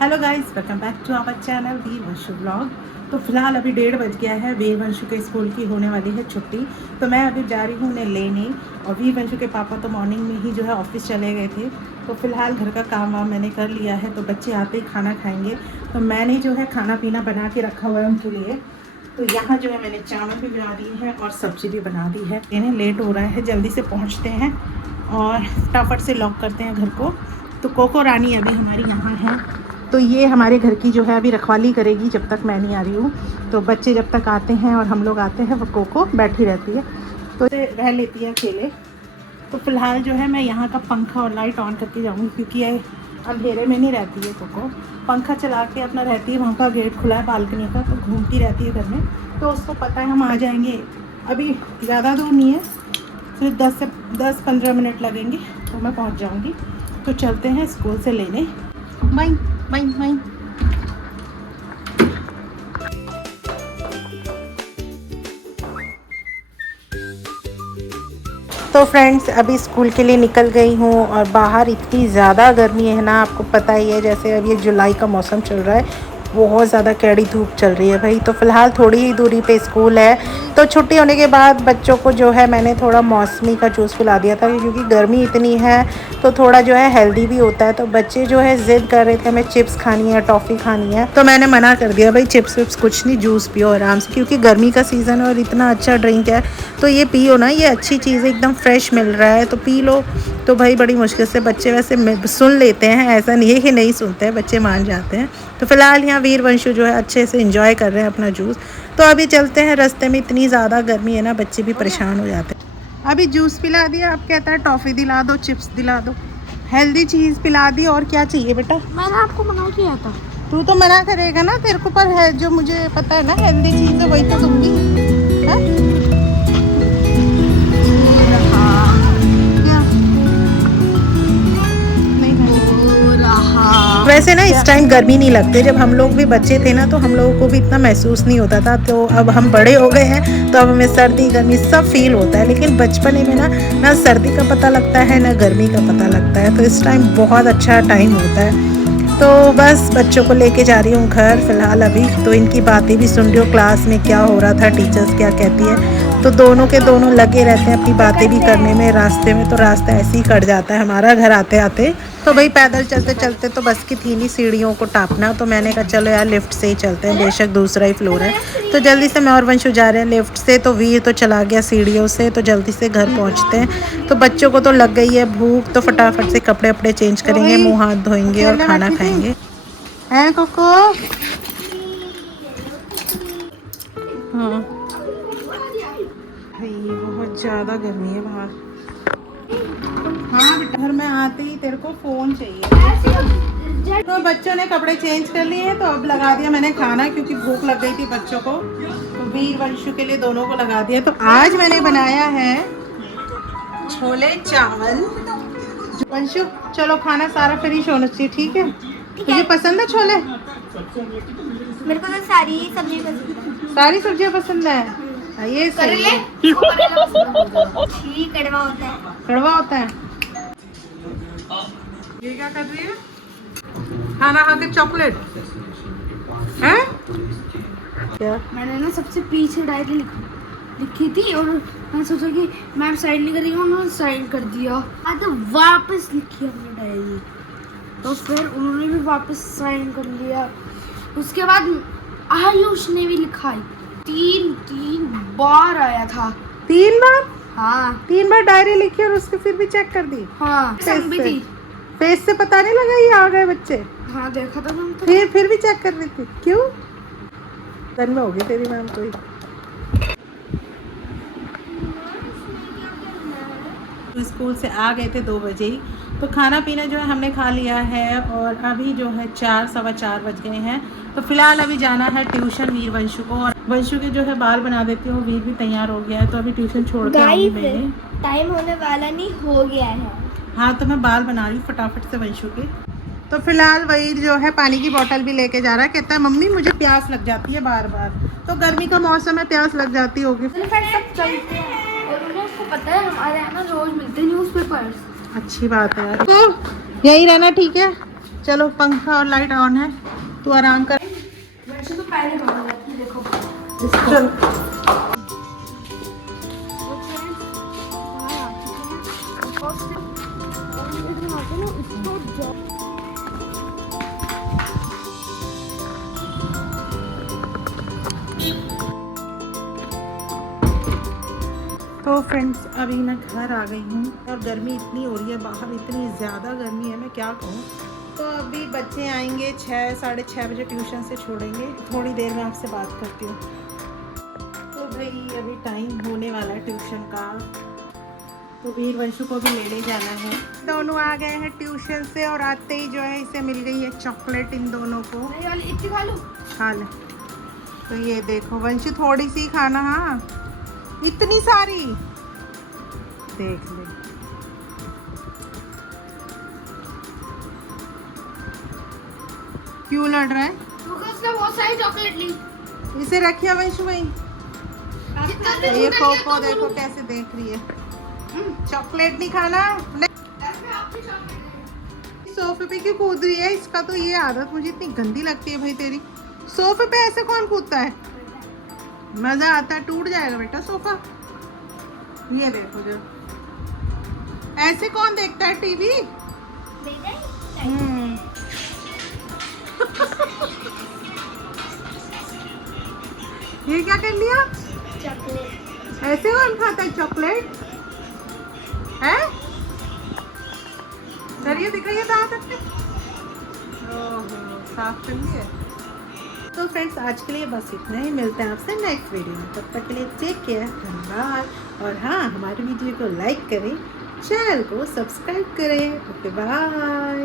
Hello guys, welcome back to our channel Veer Vanshu blog. तो फिलहाल अभी 1:30 बज गया है। वीर वंशु के स्कूल की होने वाली है छुट्टी, तो मैं अभी जा रही हूँ उन्हें लेने। और वीर वंशु के पापा तो मॉर्निंग में ही जो है ऑफिस चले गए थे, तो फिलहाल घर का काम वाम मैंने कर लिया है। तो बच्चे आते ही खाना खाएंगे, तो मैंने जो है खाना पीना बना के रखा हुआ है उनके लिए। तो यहाँ जो है मैंने चावल भी बना दिए हैं और सब्जी भी बना दी है। इन्हें लेट हो रहा है, जल्दी से पहुँचते हैं और फटाफट से लॉक करते हैं घर को। तो कोको रानी अभी हमारी यहाँ है, तो ये हमारे घर की जो है अभी रखवाली करेगी जब तक मैं नहीं आ रही हूँ। तो बच्चे जब तक आते हैं और हम लोग आते हैं, वो कोको बैठी रहती है, तो रह लेती है अकेले। तो फिलहाल जो है मैं यहाँ का पंखा और लाइट ऑन करके जाऊँगी, क्योंकि ये अंधेरे में नहीं रहती है कोको। पंखा चला के अपना रहती है, वहाँ का गेट खुला है बालकनी का, तो घूमती रहती है घर में। तो उसको पता है हम आ जाएंगे। अभी ज़्यादा दूर नहीं है, सिर्फ 10-15 मिनट लगेंगे तो मैं पहुँच जाऊँगी। तो चलते हैं स्कूल से लेने। Bye bye bye. तो फ्रेंड्स, अभी स्कूल के लिए निकल गई हूँ और बाहर इतनी ज़्यादा गर्मी है ना, आपको पता ही है। जैसे अब ये जुलाई का मौसम चल रहा है, बहुत ज़्यादा कड़ी धूप चल रही है भाई। तो फ़िलहाल थोड़ी ही दूरी पे स्कूल है। तो छुट्टी होने के बाद बच्चों को जो है मैंने थोड़ा मौसमी का जूस पिला दिया था, क्योंकि गर्मी इतनी है तो थोड़ा जो है हेल्दी भी होता है। तो बच्चे जो है ज़िद कर रहे थे हमें चिप्स खानी है, टॉफ़ी खानी है, तो मैंने मना कर दिया, भाई चिप्स विप्स कुछ नहीं, जूस पियो आराम से, क्योंकि गर्मी का सीज़न है और इतना अच्छा ड्रिंक है। तो ये पियो ना, ये अच्छी चीज़ है, एकदम फ्रेश मिल रहा है, तो पी लो। तो भाई बड़ी मुश्किल से बच्चे वैसे सुन लेते हैं, ऐसा नहीं है कि नहीं सुनते हैं, बच्चे मान जाते हैं। तो फिलहाल यहाँ वीर वंशु जो है अच्छे से एंजॉय कर रहे हैं अपना जूस। तो अभी चलते हैं, रास्ते में इतनी ज़्यादा गर्मी है ना, बच्चे भी परेशान हो जाते हैं। अभी जूस पिला दिया, अब कहता है टॉफ़ी दिला दो, चिप्स दिला दो, हेल्दी चीज़ पिला दी। और क्या चाहिए बेटा? मैंने आपको मना किया था। तू तो मना करेगा ना, तेरे को पर है जो मुझे पता है ना, हेल्दी चीज़ है वही तो दूंगी। वैसे ना इस टाइम गर्मी नहीं लगती। जब हम लोग भी बच्चे थे ना, तो हम लोगों को भी इतना महसूस नहीं होता था। तो अब हम बड़े हो गए हैं, तो अब हमें सर्दी गर्मी सब फील होता है। लेकिन बचपने में ना सर्दी का पता लगता है, ना गर्मी का पता लगता है। तो इस टाइम बहुत अच्छा टाइम होता है। तो बस बच्चों को लेके जा रही हूँ घर फ़िलहाल अभी। तो इनकी बातें भी सुन रही हूँ, क्लास में क्या हो रहा था, टीचर्स क्या कहती है। तो दोनों के दोनों लगे रहते हैं अपनी बातें भी करने में रास्ते में। तो रास्ता ऐसे ही कट जाता है हमारा घर आते आते। तो भाई पैदल चलते चलते तो बस की थी नहीं सीढ़ियों को टापना। तो मैंने कहा चलो यार लिफ्ट से ही चलते हैं, बेशक दूसरा ही फ्लोर है। तो जल्दी से मैं और वंशु जा रहे हैं लिफ्ट से। तो वीर तो चला गया सीढ़ियों से, तो जल्दी से घर पहुंचते हैं। तो बच्चों को तो लग गई है भूख, तो फटाफट से कपड़े वपड़े चेंज करेंगे, मुँह हाथ धोएंगे और खाना खाएंगे। हैं कोको? हाँ भाई बहुत ज़्यादा गर्मी है बाहर। हाँ बेटा, घर में आते ही तेरे को फ़ोन चाहिए। तो बच्चों ने कपड़े चेंज कर लिए हैं, तो अब लगा दिया मैंने खाना, क्योंकि भूख लग गई थी बच्चों को। तो वीर वंशु के लिए दोनों को लगा दिया। तो आज मैंने बनाया है छोले चावल। वंशु चलो, खाना सारा फिनिश होना चाहिए, ठीक है? तुझे पसंद है छोले? मेरे को तो सारी सब्जी पसंद है। सारी सब्जियां पसंद है। ये सही है। कड़वा होता है। कड़वा होता है। ये क्या कर रही है? खाना खा के चॉकलेट है क्या? मैंने ना सबसे पीछे डायरी लिखी थी, और मैंने सोचा कि मैम साइन नहीं करेगी, उन्होंने साइन कर दिया। तो वापस लिखी अपनी डायरी, तो फिर उन्होंने भी वापस साइन कर लिया। उसके बाद आयुष ने भी लिखा, तीन बार आया था। 3 बार? हाँ 3 बार डायरी लिखी और उसके फिर भी चेक कर दी? हाँ भी थी। फेस से पता नहीं लगा ये आ गए बच्चे? हाँ देखा था मैम। तो फिर भी चेक कर रही थी, क्यों? दिन में होगी तेरी मैम कोई। तो स्कूल से आ गए थे 2 बजे ही। तो खाना पीना जो है हमने खा लिया है, और अभी जो है 4-4:15 बज गए हैं। तो फिलहाल अभी जाना है ट्यूशन वीर वंशु को, और वंशु के जो है बाल बना देती हूँ। वीर भी तैयार हो गया है, तो अभी ट्यूशन छोड़ के आऊँगी मैंने। टाइम होने वाला नहीं, हो गया है। हाँ तो मैं बाल बना रही हूँ फटाफट से वंशु के। तो फिलहाल वही जो है पानी की बोतल भी लेके जा रहा है, कहता है मम्मी मुझे प्यास लग जाती है बार बार। तो गर्मी का मौसम है, प्यास लग जाती होगी। सब चलते हैं, और उन्हें उसको पता है हमारे यहाँ ना रोज मिलते हैं न्यूज़पेपर्स। अच्छी बात है यार। तो यही रहना, ठीक है? चलो पंखा और लाइट ऑन है, तू आराम कर। वैसे तो पहले भाग जाती है, देखो। चल तो फ्रेंड्स अभी मैं घर आ गई हूँ और गर्मी इतनी हो रही है बाहर, इतनी ज़्यादा गर्मी है, मैं क्या कहूँ। तो अभी बच्चे आएंगे 6 साढ़े 6 बजे ट्यूशन से छोड़ेंगे, थोड़ी देर में आपसे बात करती हूँ। तो भाई अभी टाइम होने वाला है ट्यूशन का, तो वीरवंशु को भी लेने जाना है। दोनों आ गए हैं ट्यूशन से और आते ही जो है इसे मिल गई है चॉकलेट इन दोनों को। इतनी खा लो। खा ले। तो ये देखो वंशु थोड़ी सी खाना, हाँ इतनी सारी देख ले। क्यों लड़ रहा है? उसने बहुत सारी चॉकलेट ली। इसे रखिए वंशु भाई। तो ये पोपो देखो कैसे देख रही है। चॉकलेट नहीं खाना। सोफे पे क्यों कूद रही है? इसका तो ये आदत मुझे इतनी गंदी लगती है भाई तेरी। सोफे पे ऐसे कौन कूदता है? मजा आता है, टूट जाएगा बेटा सोफा। ये देखो जो ऐसे कौन देखता है टीवी? ये क्या कर लिया? चॉकलेट। ऐसे कौन खाता है चॉकलेट? है? करिए दिखाइए दांत अपने। ओहो साफ कर लिए। तो फ्रेंड्स आज के लिए बस इतना ही, मिलते हैं आपसे नेक्स्ट वीडियो में। तब तक के लिए टेक केयर, धन्यवाद। और हाँ हमारे वीडियो को लाइक करें, चैनल को सब्सक्राइब करें। Okay bye.